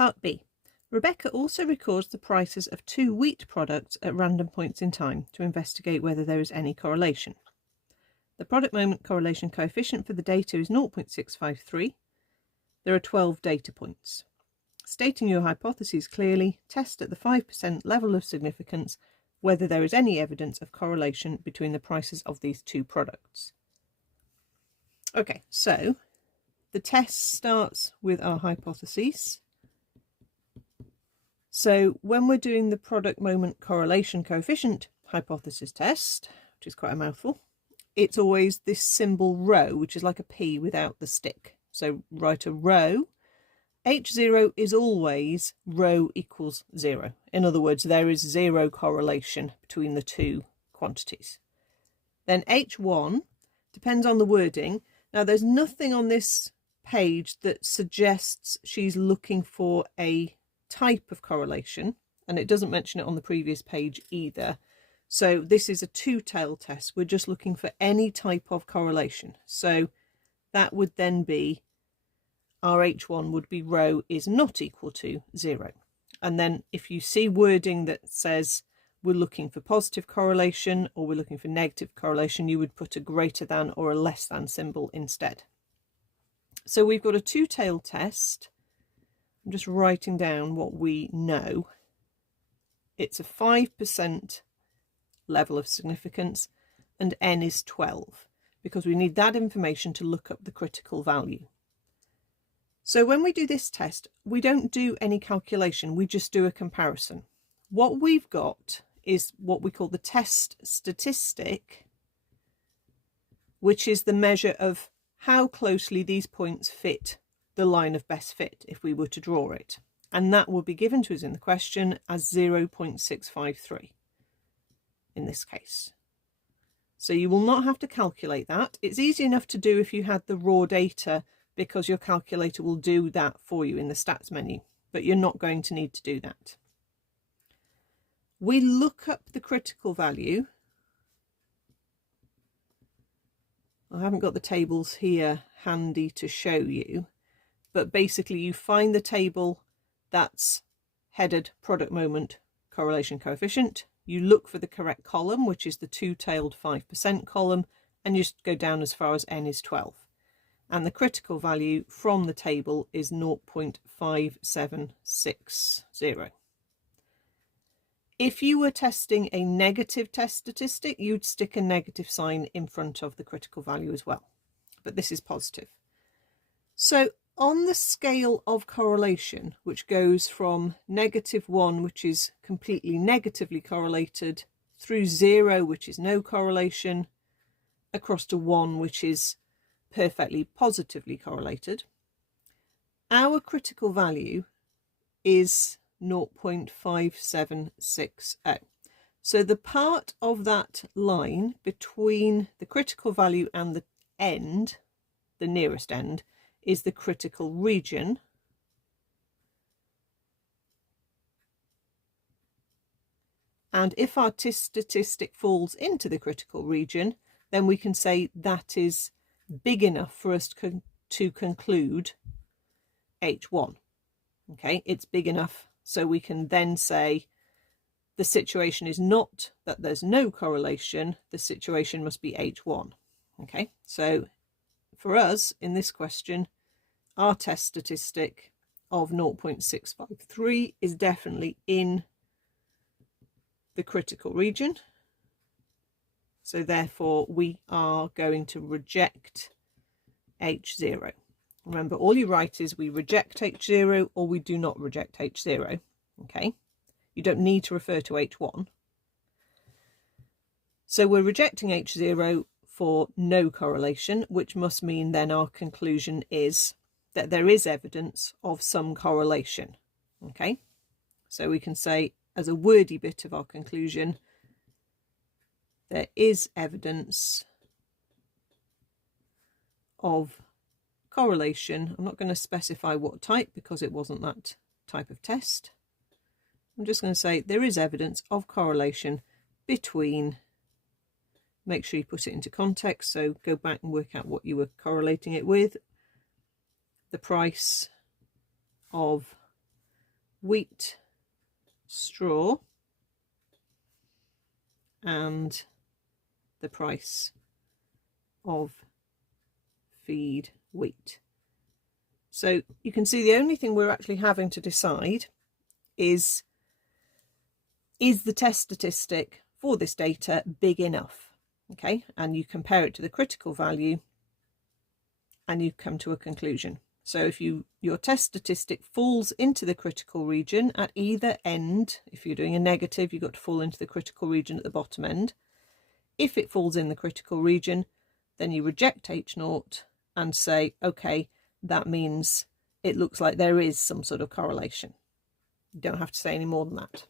Part B. Rebecca also records the prices of 2 wheat products at random points in time to investigate whether there is any correlation. The product moment correlation coefficient for the data is 0.653. There are 12 data points. Stating your hypotheses clearly, test at the 5% level of significance whether there is any evidence of correlation between the prices of these 2 products. Okay, so the test starts with our hypotheses. So when we're doing the product moment correlation coefficient hypothesis test, which is quite a mouthful, it's always this symbol rho, which is like a P without the stick. So write a rho. H0 is always rho equals 0. In other words, there is 0 correlation between the 2 quantities. Then H1 depends on the wording. Now there's nothing on this page that suggests she's looking for a type of correlation, and it doesn't mention it on the previous page either. So this is a two-tailed test. We're just looking for any type of correlation. So that would then be our H1 would be rho is not equal to 0. And then if you see wording that says we're looking for positive correlation or we're looking for negative correlation, you would put a greater than or a less than symbol instead. So we've got a two-tailed test. I'm just writing down what we know. It's a 5% level of significance and n is 12 because we need that information to look up the critical value. So when we do this test, we don't do any calculation, we just do a comparison. What we've got is what we call the test statistic, which is the measure of how closely these points fit the line of best fit if we were to draw it. And that will be given to us in the question as 0.653 in this case. So you will not have to calculate that. It's easy enough to do if you had the raw data because your calculator will do that for you in the stats menu, but you're not going to need to do that. We look up the critical value. I haven't got the tables here handy to show you, but basically you find the table that's headed product moment correlation coefficient. You look for the correct column, which is the two-tailed 5% column, and you just go down as far as n is 12. And the critical value from the table is 0.5760. If you were testing a negative test statistic, you'd stick a negative sign in front of the critical value as well. But this is positive. So on the scale of correlation, which goes from -1, which is completely negatively correlated, through 0, which is no correlation, across to 1, which is perfectly positively correlated, our critical value is 0.5760. So the part of that line between the critical value and the end, the nearest end, is the critical region. And if our statistic falls into the critical region, then we can say that is big enough for us to conclude H1. Okay, it's big enough, so we can then say the situation is not that there's no correlation, the situation must be H1. Okay, so for us in this question, our test statistic of 0.653 is definitely in the critical region. So therefore we are going to reject H0. Remember, all you write is we reject H0 or we do not reject H0. Okay, you don't need to refer to H1. So we're rejecting H0 for no correlation, which must mean then our conclusion is that there is evidence of some correlation. Okay, so we can say as a wordy bit of our conclusion, there is evidence of correlation. I'm not going to specify what type because it wasn't that type of test. I'm just going to say there is evidence of correlation between, make sure you put it into context, so go back and work out what you were correlating it with, the price of wheat straw and the price of feed wheat. So you can see the only thing we're actually having to decide is the test statistic for this data big enough? Okay, and you compare it to the critical value and you come to a conclusion. So if your test statistic falls into the critical region at either end, if you're doing a negative, you've got to fall into the critical region at the bottom end. If it falls in the critical region, then you reject H0 and say, okay, that means it looks like there is some sort of correlation. You don't have to say any more than that.